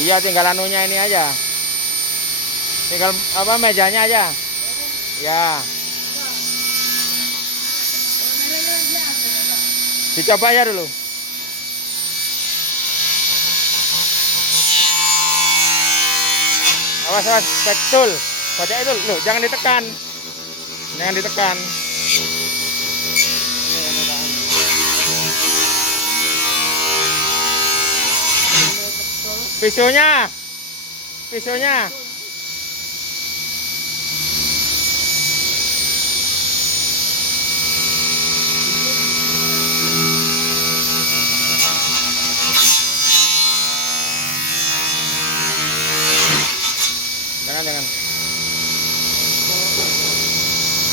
iya, tinggal anunya ini aja. Tinggal apa, mejanya aja. Ya. Dicoba ya dulu. Awas, awas, betul. Baca itu, loh, jangan ditekan. Jangan ditekan. Pisaunya. Pisaunya.